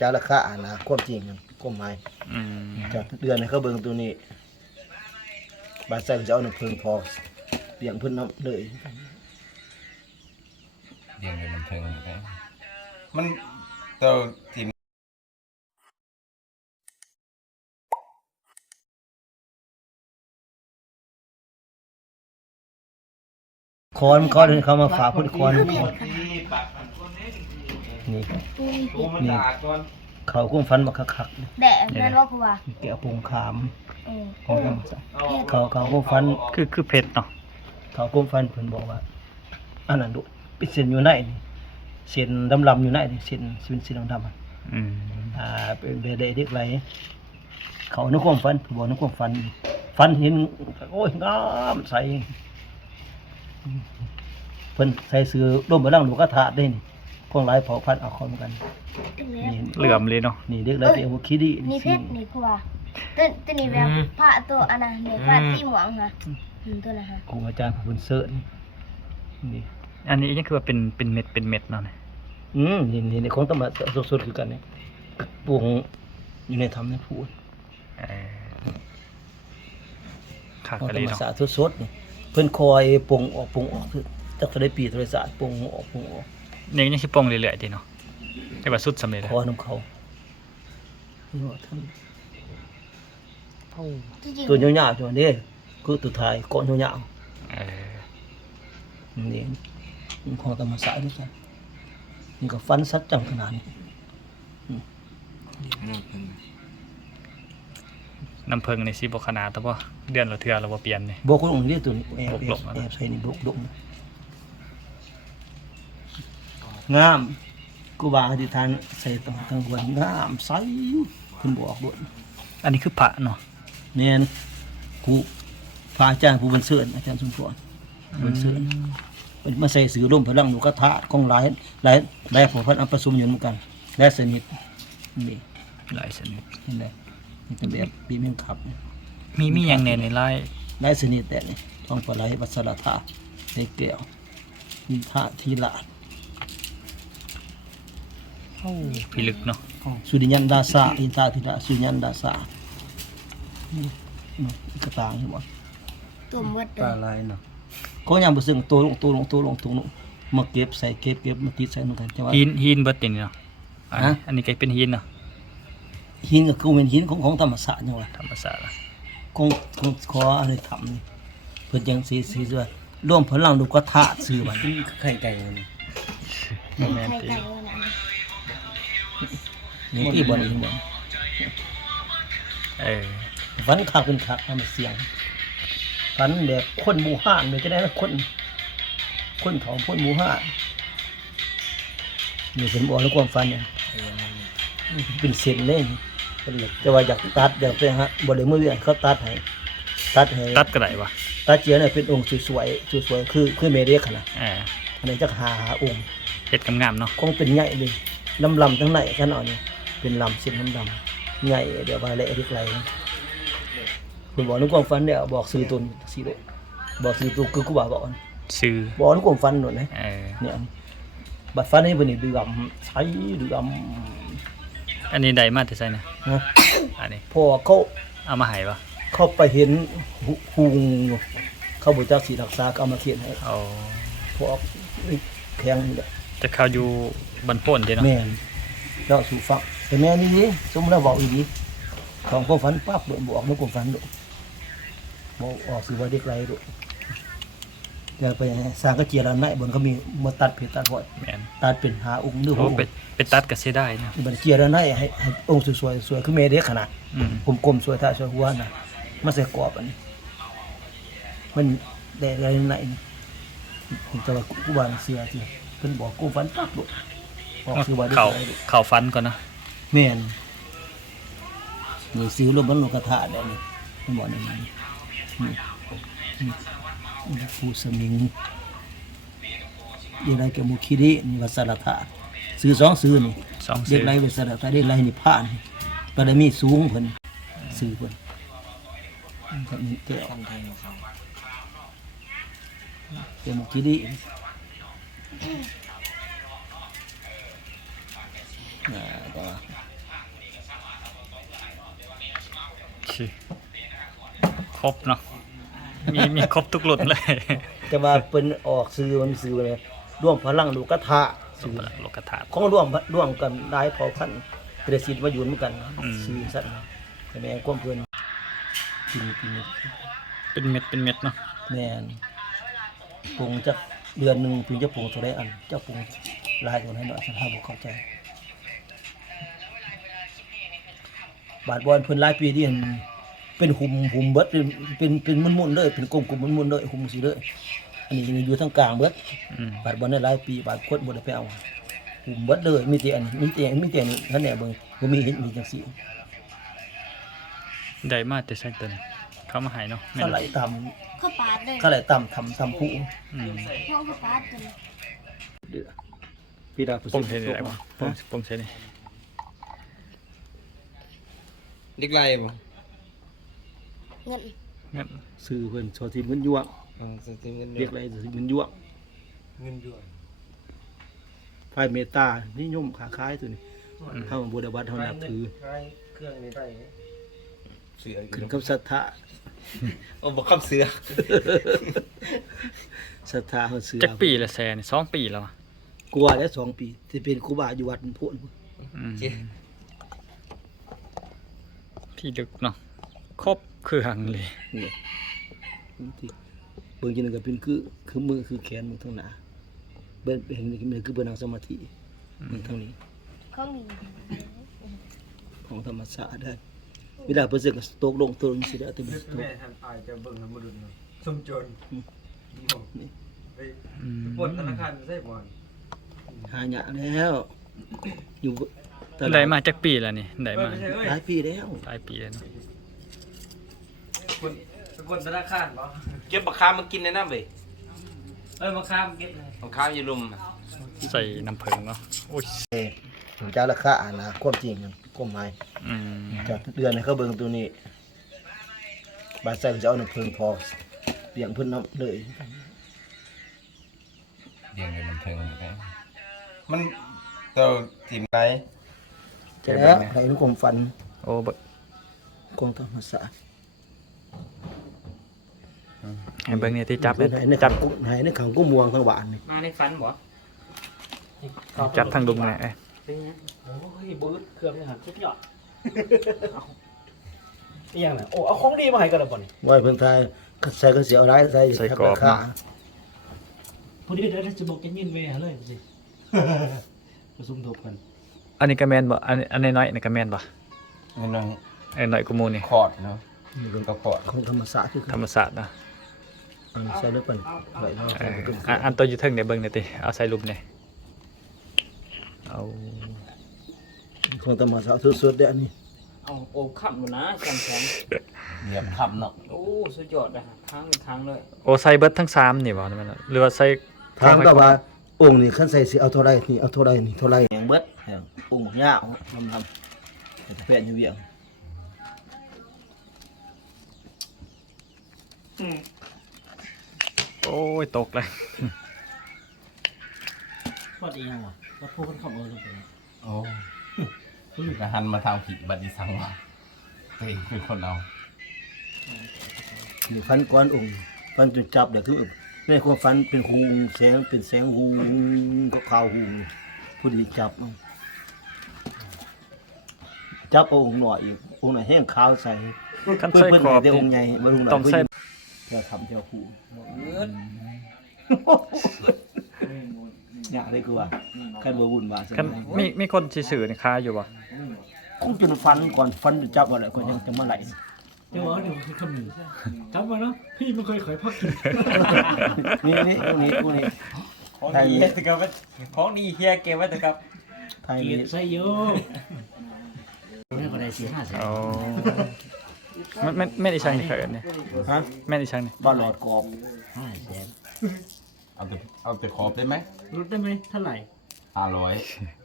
จากราคานะความจริงความหมายจากเดือนให้เขาเบิ่งตัวนี้บาดใส่จะเอาน้ำเพิงพอเลี้ยงเพิ่นน้ำเลย เรียงเป็นเพลงมันตัวทีมคอนเขาเดินเข้ามาฝากพุ่นคอนนี่เขาคุ้มฟันมาคักๆ แดดนั่นว่าผัว แกะปงขามของธรรมศาสตร์เขาก็ฟัน คือเผ็ดเนาะ เขาก็ฟันเพิ่นบอกว่าอันนั้นดูเป็นเส้นอยู่ไหนนี่เส้นดำๆอยู่ไหนนี่เส้นดำๆเป็นเด็กๆไหลเขานึกความฟันบอกนึกความฟันเห็นโอ้ยงามใสเพิ่นใส่เสื้อร่มบ่ลังลูกกระทะได้นี่ของหลายเผ่าพันธุ์เอาเข้ากันนี่ เหลื่อมเลยเนาะ นี่เด็กแล้วเป็นบ่คิดดี นี่เพชรนี่ผัวตัวนี้แบบผ้าตัวอันนั้นเนี่ยผ้าสีหมวงค่ะตัวนะฮะ ครูอาจารย์ผู้เพิ่นเสิร์ชนี่ อันนี้ยังคือว่าเป็นเม็ดเนาะเนี่ย นี่ของธรรมศาสตร์สดๆคือกันนี่ปลูกอยู่ในธรรมในพูด ขาด ของ ไป ธ เล ร ย รม เนาะ ศาสตร์สดๆนี่เพิ่นคอยปรุงออกคือจักได้ปีธรรมศาสตร์ปรุงออก นี่ยังสิปองเรื่อยๆดีเนาะแต่ว่าสุดสำเร็จแล้ว ขอน้ำเขานี่ว่าท่าน จริง ตัวยาวๆตัวนี้คือตัวท้ายก้อนยาวๆนี่ของธรรมศาสตร์ด้วยกันนี่ก็ฟันสัดจังขนาดนี้ น้ำเพิงในสิบ่ขนาดแต่ว่าเดือนละเทื่อเราบ่เปลี่ยนนี่ บกลงนี่ตัวนี้แอบใส่นี่บกลงงามกูบาอธิษฐานใส่ตรงกลางวันงามใสคุณบอกด้วย อันนี้คือพระเนาะ แม่นกูพระอาจารย์ผู้บรรเสริญอาจารย์สมพรบรรเสริญมาใส่สื่อร่มพลังลูกกระทะของหลายของพันอัปผสมอยู่เหมือนกันและสนิทนี่ หลายชนิด นี่แหละนี่เป็นแบบปีเมียงขับ มีหยังแน่ในไร่ ได้สนิทแต่นี่ทองปลาไหลวัสระธาในแก้วมีธาตุทีลาด พิลึกเนาะ สุริยันดาสาอินทาธิดาสุริยันดาสานี่กระตางใช่ไหม ตัวมด ปลาลายเนาะ ก็ยังบ่ซึ่งตัวลงตรงนู้นมาเก็บใส่เก็บมาติดใส่เหมือนกันแต่ว่า หินเบิดนี่เนาะอันนี้ก็เป็นหินเนาะ หินก็คือเป็นหินของธรรมศาสตร์จังว่า ธรรมศาสตร์ล่ะ ของขออะไรทำนี่เพิ่นยังสิว่าร่วมพลังลูกกระทะซื้อบัด ไข่ไก่มัน แม่น ไข่ ติ ไก่วันนั้น นี่ที่บ่นี่บ่ ฝันคักเป็นคักมันเสียงฝันแบบคนหมู่ห้านเลยจะได้นะคนเผาคนหมู่ห้านนี่ผมบอกแล้วความฝันเนี่ยเป็นเส้นเลยเป็นเหล็กแต่ว่าอยากตัดอยากไปฮะบ่ได้มือเวียนเขาตัดให้ ตัดก็ได้วะ ตัดเจียเนี่ยเป็นองค์สวยๆคือเมเรียกนะ อันนี้จักหาองค์ เฮ็ดงามๆเนาะ คงเป็นใหญ่เลยลำทั้งไหนกันเอานี่เป็นลำเส้นดำๆใหญ่เดี๋ยวว่าเละริกไรคุณบอกนึกความฝันเนี่ยบอกซื้อตุนสิโลบอกซื้อตุนคือกูบอก ซื้อ บอกนึกความฝันหน่อยนะเนี่ยบัดฝันนี้เพิ่นนี่ดื่มใช้ดื่ม อันนี้ได้มาแต่ไสนะ นะ อันนี้ พอเขา เอามาให้ปะ เขาไปเห็นหุงเขาบ่จักสิรักษาก็เอามาเขียนให้ เอา พวกแข็งนี่แหละ จะเข้าอยู่บ้านโพ้นเด้เนาะ แม่นแล้วสู่ฟังแต่แม่นี่ดิสมมุติแล้วบอกอีกดิของความฝันปั๊บบอกนึกความฝันดูบอกออกสิว่าเด็กไรดูอย่าไปสร้างกระเจียร์ไหนบนเขามีมาตัดเพชรตัดหอย แม่น ตัดเป็นหาองค์นึก โอ้ หัว ไปตัดก็เสียดายนะ บันเจียร์ไหนให้องค์สวยๆสวยคือเมเด็กขนาดกลมๆสวยท่าสวยหัวน่ะมาใส่กรอบอันนี้มันได้อะไรไหนผมจะว่ากูบานเสียทีเพิ่นบอกกูฝันปั๊บดูบอกสิว่าเด็ก เข้าฟันก่อนนะ แม่นนี่ซื้อรวมบรรลุกระทะได้นี่มันบอกนี่ผู้สมิงยังไงแกมุคิรินี่วัสระธาซื้อซื้อนี่ 2 เด็ ซื้ ก อ ไรวัสระธาเด็กไรนี่ผ่านบารมีสูงเพิ่นซื้อเพิ่นก็มีแก้วแกมุคิริแต่ว่า ครบเนาะมีครบทุกรุ่นเลย แต่ว่าเพิ่นออกซื้อมันซื้อเลยร่วมพลังลูกกระทะซื้อ โลกธาตุ ของร่วมกันได้เผ่าพันธุ์เประสิทธิ์มาอยู่เหมือนกัน อืม ซื้อสั่นแต่แม่งความเพิ่นกิน เป็นเม็ดเนาะ แม่นปรุงจักเดือนหนึงเพิ่นจะปรุงเท่าใดอันเจ้าปรุงหลายกว่านั้นเนาะฉันหาบ่เข้าใจบาดบอลเพิ่นหลายปีที่เห็นเป็นหุ่มเบิดเป็นมุนๆเลยเป็นกลมๆมุนๆเลยหุ่มสิเลยอันนี้อยู่ทางกลางเบิด อืม บาดบอลได้หลายปีบาดโคตรบ่ได้ไปเอาหุ่มเบิดเลยมีแต่อันมีแต่นี่ท่านแหน่เบิ่งบ่มีเห็นมีจังซี่ ได้มาแต่ใส่ตัวนี้เข้ามาให้เนาะแม่ เขา น ไหลตาม ข้าวปลาเลย เขาไหลตามทำผู้ อืม ห้องข้าวปลาตัวนี้ พี่ดาผู้ ปงใส่ได้บ่ปงใส่นี่ เด็กไรบ่ เงิน งั้น ซื้อเพิ่นชอที่มันยั่ว สติเงิน เรียกอะไรสิมันยั่ว เงินด้วย ฝ่ายเมตตานิยมค้าขายตัวนี้เฮาบ่ได้วัดเฮานับถือ เครื่องนี้ได้เสือ ขึ้นกับศรัทธา โอ้บ่ขับเสือ ศรัทธาเฮาเสือ จักปีละแสน2 ปีแล้วอะ กลัวแล้ว2 ปีที่เป็นครูบาอยู่วัดพุ่น อืมที่ดึกเนาะครบเครื่องเลย นี่ที่เบิ่งจังนั้นก็เป็นคือมือคือแขนมึงทั้งหน้าเบิ่งเห็นนี่คือเบิ่งนั่งสมาธิมึงทั้งนี้ เขามี ของธรรมชาติได้เวลาเพิ่นสึกก็ตกลงตัวลงสิได้แต่มันตก แม่ท่านอายจะเบิ่งมาดุนสมจนนี่ผมไป อืม ปวดธนาคารใช่บ่ หายากแล้วอยู่ตลา ได้มาจักปีแล้วนี่ได้มา หลายปีแล้ว หลายปีแล้วเนาะ คนธนาคารบ่เก็บบักคามมากินในน้ำเว้ยบักคามเก็บเลยบักคามอยู่ลุม ใส่น้ำผึ้งเนาะโอ้ย ถึงจะราคานะความจริงความหมาย อืม จากเดือนให้เขาเบิ่งตัวนี้บาดใส่ก็จะเอาน้ำเพิ่งพอเลี้ยงเพิ่นน้ำเลย เดี๋ยวมันเพิ่งมันเตัวทีมไหน จะแล้วในนุกรมฟัน โอ้เบิก กองธรรมศาสตร์ ให้เบิ่งเนี่ยที่จับ ในใน จั ขั บ งกุ้งในขังกุ้งม่วงทั้งหวานนี่ มาในฝันบ่ จับทางลุมเนี่ย เป็นไงโอ้ยบูดเครื่องนี่หันสุดยอดนี่ยังไงโอ้เอาของดีมาให้กันแล้วบ่นี่ ไว้เพิ่นทายใส่ก็เสียเอาหลายใส่ทับราคา พอดีเดี๋ยวจะบอกจะยินเวหาเลยสิประชุมทบกัน อันนี้ก็แม่นบ่อันน้อยๆนี่ก็แม่นบ่ นี่น้อง ไอ้น้อยกูมูนี่ คอร์ดเนาะลุงกระพอด ของธรรมศาสตร์คือ ธรรมศาสตร์นะ ใส่เลือกเพิ่นไว้เนาะ เอออันตัวอยู่เทิงเนี่ยเบิ่งหน่อยติเอาใส่ลุมเนี่ยเอา ของธรรมศาสตร์สุดๆเด้ออันนี้ เอาโอ้ขับหนูนะแข็งแข็ง เหยียบคำเนาะ โอ้สุดยอดเลยฮะค้างเลย โอ้ใส่เบิดทั้ง3นี่บ่นั่นหรือว่าใส่ ถามก็ว่าองค์นี่คันใส่สิเอาเท่าไรนี่เอาเท่าไรนี่เท่าไรแหงเบิดแหงองค์ยาวทำเพื่อนอยู่เวียง โอ้ยตกเลย พอดียังวะแล้วพวกคนขับเออลงไป โอ้กระหันมาทางผิดบัดนี้สั่งว่าตัวเองเป็นคนเอา นี่ฟันก้อนองค์ฟันจนจับเดี๋ยวคือในความฟันเป็นหูแสงเป็นแสงหูก็ขาวหูผู้ดีจับเอาจับเอาองค์หน่อยอีกองค์ไหนแห้งขาวใส่ คัน เพื่ ใส่ อน ขอบ เดี๋ยวองค์ใหญ่มาลุงหน่อย ต้องใส่ เพื่อทำเจ้าผู้เนี่ยได้คือว่าคันบ่วุ่นวาย คันมีคนสิซื้อนี่ค้าอยู่บ่ คงจนฟันก่อนฟันจะจับอะไรก่อนยังจะมาไหล เดี๋ยวคือคำหนึ่งจำมาเนาะพี่มันเคยขายพักกิน นี่ตรงนี้ ของดีแต่กับของดีเฮียเก็บไว้แต่กับ ไทย เกี นี่ ยรติใส่เยอะนี่ก็ได้4-5 อ๋อแม่นอีช่างนี่เคยเนี่ย ฮะ แม่นอีช่างนี่ บ้านหลอดกรอบ 500,000 เอาแต่ขอบได้ไหม ลดได้ไหมเท่าไหร่ 500